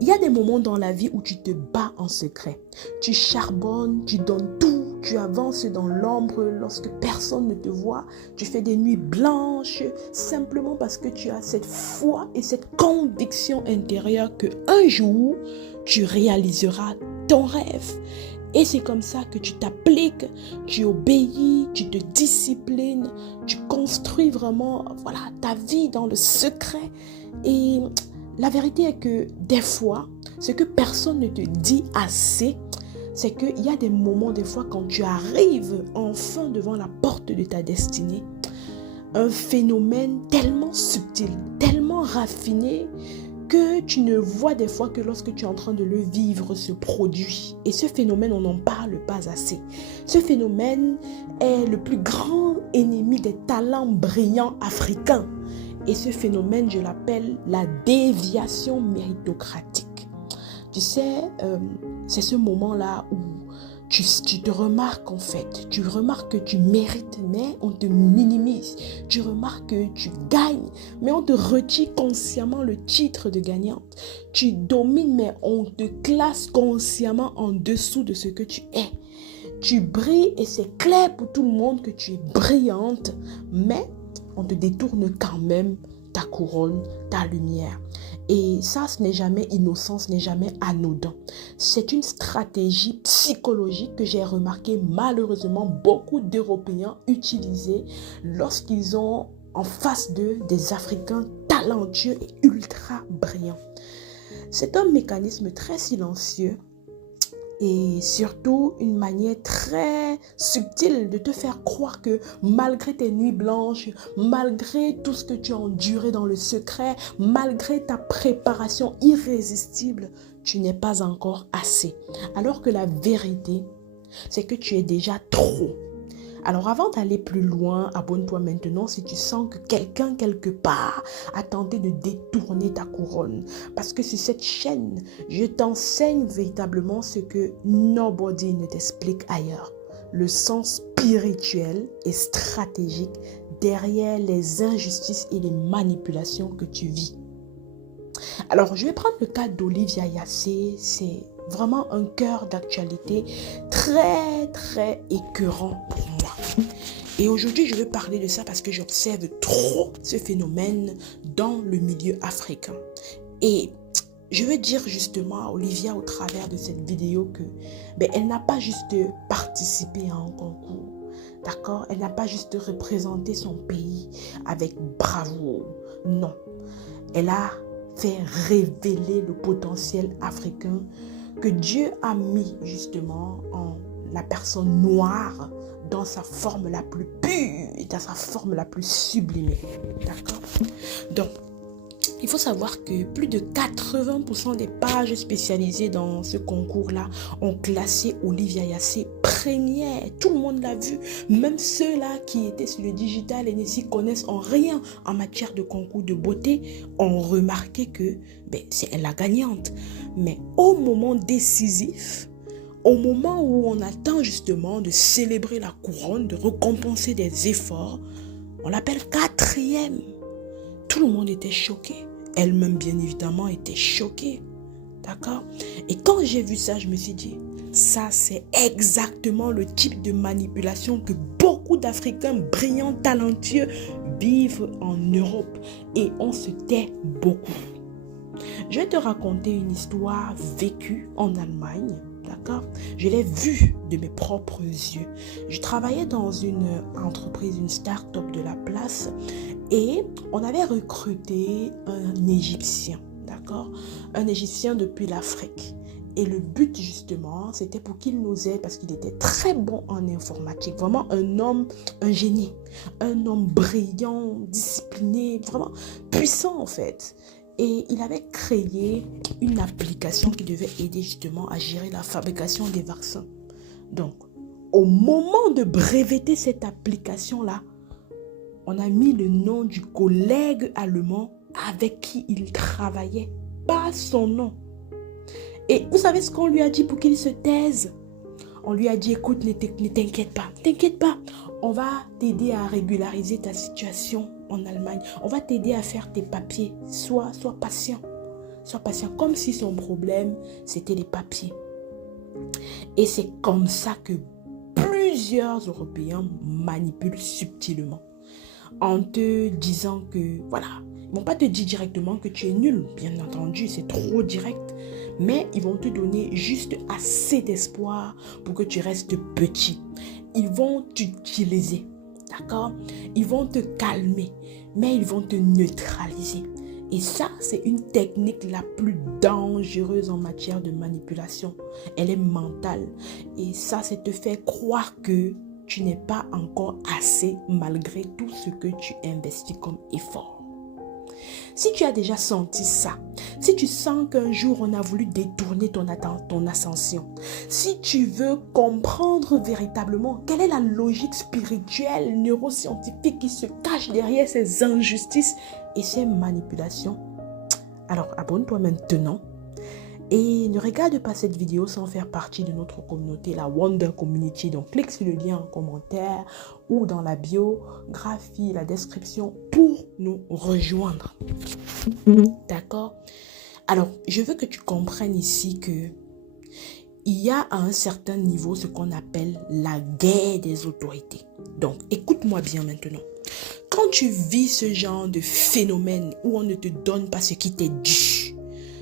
Il y a des moments dans la vie où tu te bats en secret. Tu charbonnes, tu donnes tout, tu avances dans l'ombre lorsque personne ne te voit. Tu fais des nuits blanches simplement parce que tu as cette foi et cette conviction intérieure que un jour, tu réaliseras ton rêve. Et c'est comme ça que tu t'appliques, tu obéis, tu te disciplines, tu construis vraiment ta vie dans le secret. Et la vérité est que des fois, ce que personne ne te dit assez, c'est qu'il y a des moments, des fois, quand tu arrives enfin devant la porte de ta destinée, un phénomène tellement subtil, tellement raffiné, que tu ne vois des fois que lorsque tu es en train de le vivre se produit. Et ce phénomène, on n'en parle pas assez. Ce phénomène est le plus grand ennemi des talents brillants africains. Et ce phénomène, je l'appelle la déviation méritocratique. Tu sais, c'est ce moment-là où tu te remarques en fait, tu remarques que tu mérites, mais on te minimise. Tu remarques que tu gagnes, mais on te retire consciemment le titre de gagnante. Tu domines, mais on te classe consciemment en dessous de ce que tu es. Tu brilles et c'est clair pour tout le monde que tu es brillante, mais on te détourne quand même ta couronne, ta lumière. Et ça, ce n'est jamais innocent, ce n'est jamais anodin. C'est une stratégie psychologique que j'ai remarqué malheureusement beaucoup d'Européens utiliser lorsqu'ils ont en face d'eux des Africains talentueux et ultra brillants. C'est un mécanisme très silencieux et surtout une manière très subtile de te faire croire que malgré tes nuits blanches, malgré tout ce que tu as enduré dans le secret, malgré ta préparation irrésistible, tu n'es pas encore assez. Alors que la vérité, c'est que tu es déjà trop. Alors avant d'aller plus loin, abonne-toi maintenant si tu sens que quelqu'un quelque part a tenté de détourner ta couronne. Parce que sur cette chaîne, je t'enseigne véritablement ce que nobody ne t'explique ailleurs. Le sens spirituel et stratégique derrière les injustices et les manipulations que tu vis. Alors je vais prendre le cas d'Olivia Yassé, c'est vraiment un cœur d'actualité très écœurant pour moi. Et aujourd'hui, je veux parler de ça parce que j'observe trop ce phénomène dans le milieu africain. Et je veux dire justement à Olivia au travers de cette vidéo que elle n'a pas juste participé à un concours. D'accord? Elle n'a pas juste représenté son pays avec bravoure. Non. Elle a fait révéler le potentiel africain que Dieu a mis justement en la personne noire dans sa forme la plus pure et dans sa forme la plus sublimée. D'accord? Donc, il faut savoir que plus de 80% des pages spécialisées dans ce concours-là ont classé Olivia Yassé première. Tout le monde l'a vu. Même ceux-là qui étaient sur le digital et ne s'y connaissent en rien en matière de concours de beauté ont remarqué que c'est elle la gagnante. Mais au moment décisif, au moment où on attend justement de célébrer la couronne, de récompenser des efforts, on l'appelle quatrième. Tout le monde était choqué. Elle-même, bien évidemment, était choquée. D'accord? Et quand j'ai vu ça, je me suis dit, ça, c'est exactement le type de manipulation que beaucoup d'Africains brillants, talentueux vivent en Europe. Et on se tait beaucoup. Je vais te raconter une histoire vécue en Allemagne. D'accord? Je l'ai vue de mes propres yeux. Je travaillais dans une entreprise, une start-up de la place et on avait recruté un Égyptien, d'accord? Un Égyptien depuis l'Afrique. Et le but justement, c'était pour qu'il nous aide parce qu'il était très bon en informatique. Vraiment un homme, un génie. Un homme brillant, discipliné, vraiment puissant en fait. Et il avait créé une application qui devait aider justement à gérer la fabrication des vaccins. Donc, au moment de breveter cette application-là, on a mis le nom du collègue allemand avec qui il travaillait, pas son nom. Et vous savez ce qu'on lui a dit pour qu'il se taise? On lui a dit, écoute, ne t'inquiète pas, on va t'aider à régulariser ta situation en Allemagne. On va t'aider à faire tes papiers, sois patient. sois patient, comme si son problème, c'était les papiers. Et c'est comme ça que plusieurs Européens manipulent subtilement en te disant que, voilà, ils ne vont pas te dire directement que tu es nul, bien entendu, c'est trop direct, mais ils vont te donner juste assez d'espoir pour que tu restes petit. Ils vont t'utiliser, d'accord? Ils vont te calmer, mais ils vont te neutraliser. Et ça, c'est une technique la plus dangereuse en matière de manipulation. Elle est mentale. Et ça, c'est te faire croire que tu n'es pas encore assez malgré tout ce que tu investis comme effort. Si tu as déjà senti ça, si tu sens qu'un jour on a voulu détourner ton ascension, si tu veux comprendre véritablement quelle est la logique spirituelle, neuroscientifique qui se cache derrière ces injustices et ces manipulations, alors abonne-toi maintenant et ne regarde pas cette vidéo sans faire partie de notre communauté, la Wonder Community. Donc clique sur le lien en commentaire ou dans la biographie, la description pour nous rejoindre. D'accord? Alors, je veux que tu comprennes ici que il y a à un certain niveau ce qu'on appelle la guerre des autorités. Donc, écoute-moi bien maintenant. Quand tu vis ce genre de phénomène où on ne te donne pas ce qui t'est dû,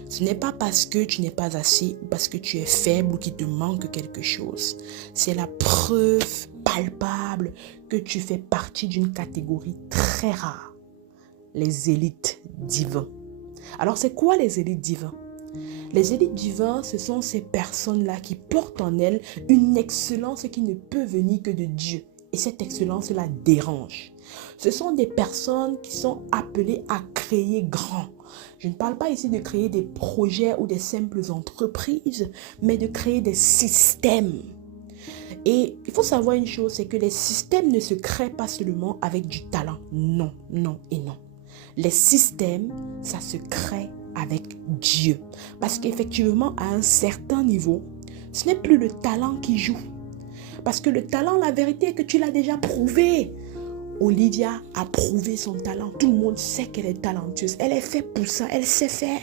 ce n'est pas parce que tu n'es pas assez ou parce que tu es faible ou qu'il te manque quelque chose. C'est la preuve palpable que tu fais partie d'une catégorie très rare. Les élites divins. Alors, c'est quoi les élites divins? Les élites divins, ce sont ces personnes-là qui portent en elles une excellence qui ne peut venir que de Dieu. Et cette excellence la dérange. Ce sont des personnes qui sont appelées à créer grand. Je ne parle pas ici de créer des projets ou des simples entreprises, mais de créer des systèmes. Et il faut savoir une chose, c'est que les systèmes ne se créent pas seulement avec du talent. Non, non et non. Les systèmes, ça se crée avec Dieu. Parce qu'effectivement, à un certain niveau, ce n'est plus le talent qui joue. Parce que le talent, la vérité est que tu l'as déjà prouvé. Olivia a prouvé son talent. Tout le monde sait qu'elle est talentueuse. Elle est faite pour ça. Elle sait faire.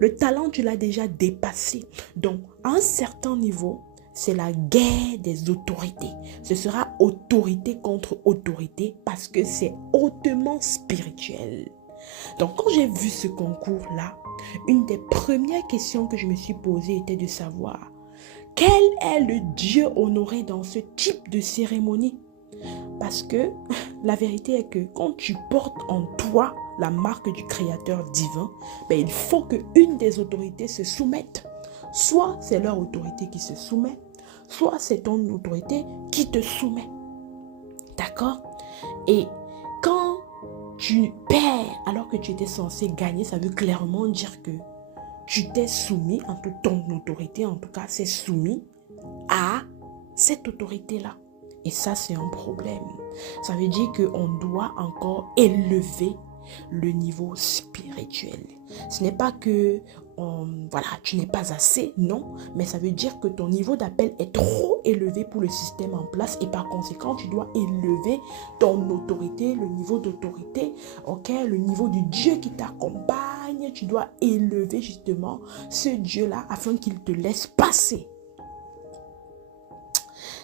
Le talent, tu l'as déjà dépassé. Donc, à un certain niveau, c'est la guerre des autorités. Ce sera autorité contre autorité parce que c'est hautement spirituel. Donc, quand j'ai vu ce concours-là, une des premières questions que je me suis posée était de savoir quel est le Dieu honoré dans ce type de cérémonie? Parce que la vérité est que quand tu portes en toi la marque du Créateur divin, ben, il faut qu'une des autorités se soumette. Soit c'est leur autorité qui se soumet, soit c'est ton autorité qui te soumet. D'accord? Et quand tu perds alors que tu étais censé gagner, ça veut clairement dire que tu t'es soumis, en tout ton autorité, en tout cas, c'est soumis à cette autorité-là. Et ça, c'est un problème. Ça veut dire qu'on doit encore élever le niveau spirituel. Ce n'est pas que voilà, tu n'es pas assez, non, mais ça veut dire que ton niveau d'appel est trop élevé pour le système en place et par conséquent, tu dois élever ton autorité, le niveau d'autorité, ok, le niveau du Dieu qui t'accompagne, tu dois élever justement ce Dieu-là afin qu'il te laisse passer.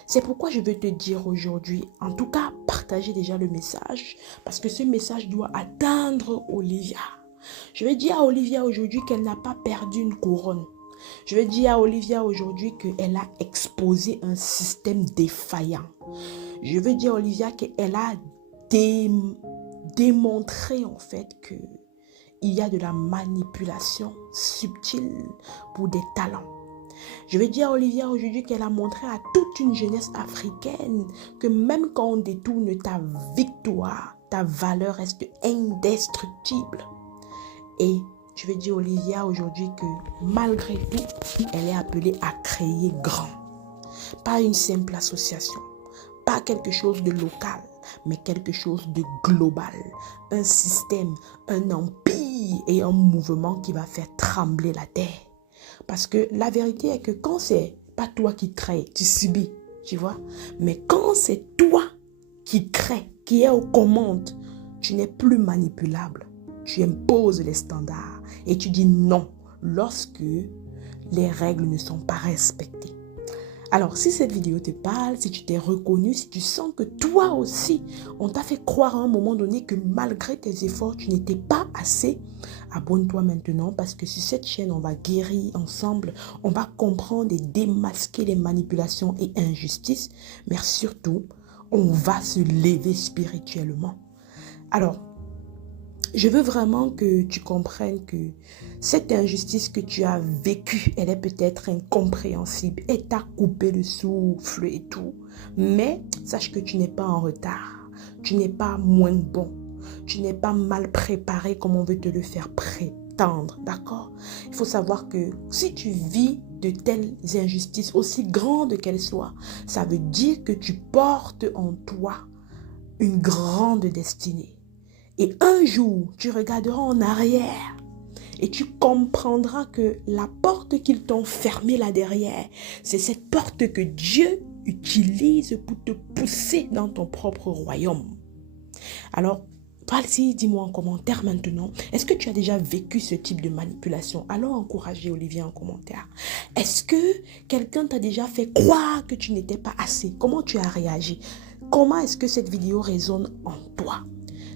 C'est pourquoi je veux te dire aujourd'hui, en tout cas, partager déjà le message, parce que ce message doit atteindre Olivia. Je veux dire à Olivia aujourd'hui qu'elle n'a pas perdu une couronne. Je veux dire à Olivia aujourd'hui qu'elle a exposé un système défaillant. Je veux dire à Olivia qu'elle a démontré en fait que il y a de la manipulation subtile pour des talents. Je veux dire à Olivia aujourd'hui qu'elle a montré à toute une jeunesse africaine que même quand on détourne ta victoire, ta valeur reste indestructible. Et je veux dire à Olivia aujourd'hui que malgré tout, elle est appelée à créer grand. Pas une simple association, pas quelque chose de local, mais quelque chose de global. Un système, un empire et un mouvement qui va faire trembler la terre. Parce que la vérité est que quand c'est pas toi qui crée, tu subis, tu vois. Mais quand c'est toi qui crée, qui est aux commandes, tu n'es plus manipulable. tu imposes les standards et tu dis non lorsque les règles ne sont pas respectées. Alors, si cette vidéo te parle, si tu t'es reconnu, si tu sens que toi aussi, on t'a fait croire à un moment donné que malgré tes efforts, tu n'étais pas assez, abonne-toi maintenant parce que sur cette chaîne, on va guérir ensemble, on va comprendre et démasquer les manipulations et injustices, mais surtout, on va se lever spirituellement. Alors, je veux vraiment que tu comprennes que cette injustice que tu as vécue, elle est peut-être incompréhensible. Elle t'a coupé le souffle et tout. Mais sache que tu n'es pas en retard. Tu n'es pas moins bon. Tu n'es pas mal préparé comme on veut te le faire prétendre. D'accord? Il faut savoir que si tu vis de telles injustices, aussi grandes qu'elles soient, ça veut dire que tu portes en toi une grande destinée. Et un jour, tu regarderas en arrière et tu comprendras que la porte qu'ils t'ont fermée là derrière, c'est cette porte que Dieu utilise pour te pousser dans ton propre royaume. Alors, vas-y, dis-moi en commentaire maintenant, est-ce que tu as déjà vécu ce type de manipulation? Alors encouragez Olivier en commentaire. Est-ce que quelqu'un t'a déjà fait croire que tu n'étais pas assez? Comment tu as réagi? Comment est-ce que cette vidéo résonne en toi?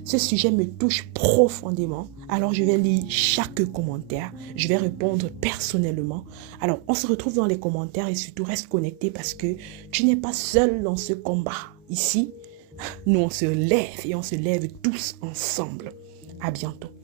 Ce sujet me touche profondément. Alors, je vais lire chaque commentaire. Je vais répondre personnellement. Alors, on se retrouve dans les commentaires et surtout reste connecté parce que tu n'es pas seul dans ce combat. Ici, nous, on se lève et on se lève tous ensemble. À bientôt.